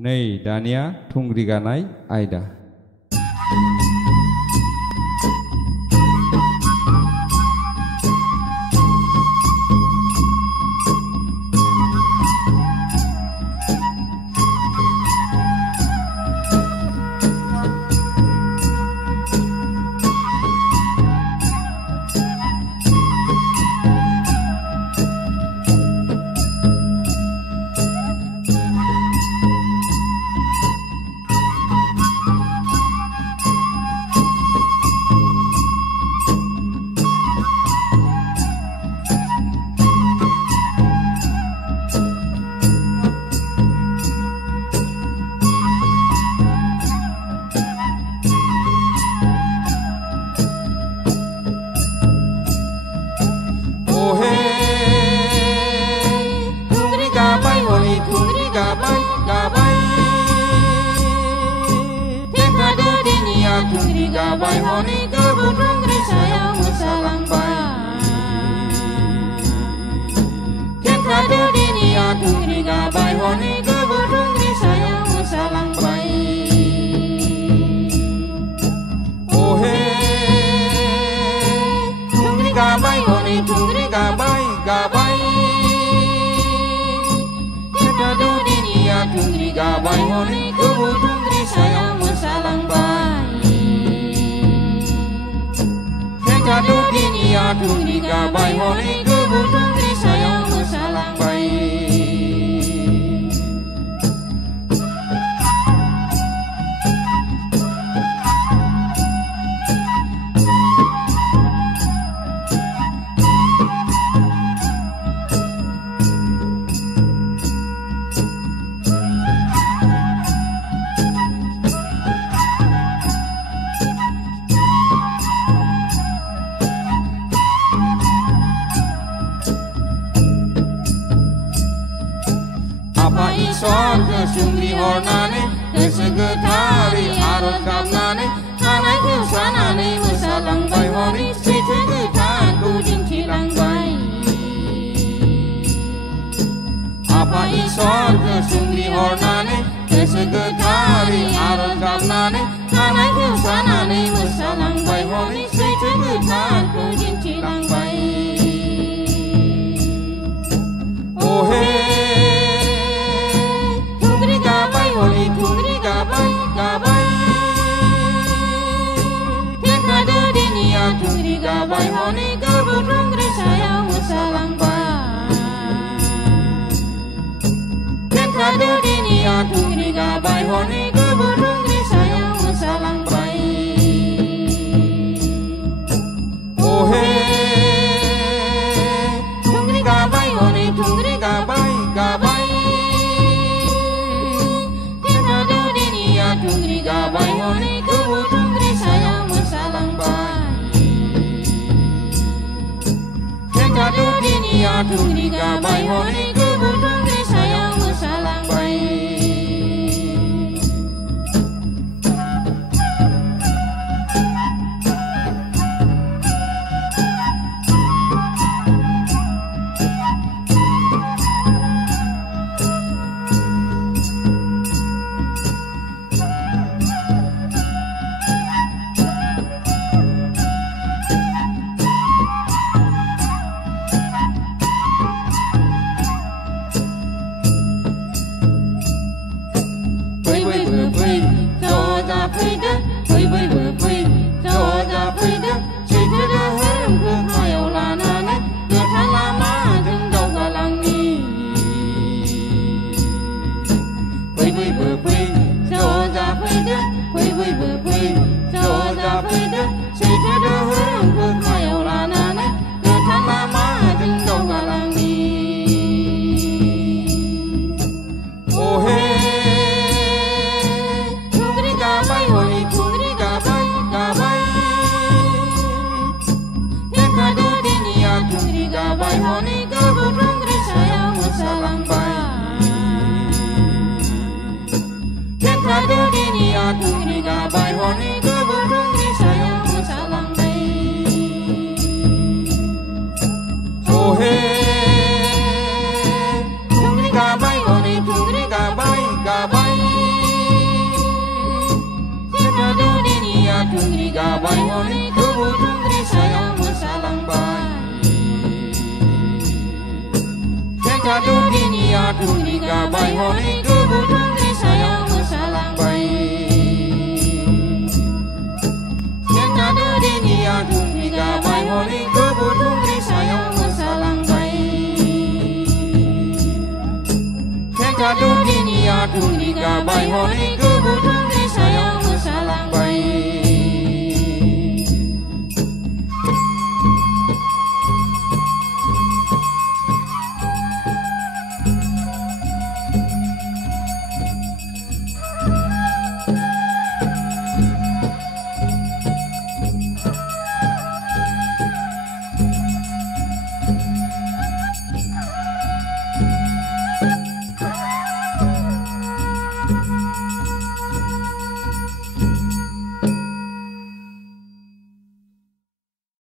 Nei Dania Thungri Ganai Aida. Gabai honi kebutung risayang musalang bai. Kentra dunia tungri gabai honi kebutung risayang musalang bai. Oh hey, tungri gabai honi tungri gabai gabai. Kentra dunia tungri gabai honi kebutung risayang musalang bai. Kadu dunia tungri gabai honi kebutung risayang musalang bai. Apa isor kesungri hornane kesegetari arot kamnane anai kusanane musalang bai honi setegetan kuding cilang bai. Apa isor kesungri hornane kesegetari arot kamnane anai kusanane musalang bai honi setegetan kuding cilang bai. Oh hey, tungri gabai gabai. Kentra dunia tungri gabai honi kebutung risayang musalang bai. Kentra dunia tungri gabai honi kebutung risayang musalang bai. Oh hey, tungri gabai honi tungri gabai gabai. Tungri gabai honi kebutung risayang musalang bai. Kentra dunia tungri gabai honi kebutung risayang musalang bai. Dunia tungri gabai honi kebutung risayang musalang bai. Oh hey, tungri gabai honi tungri gabai gabai. gabai honi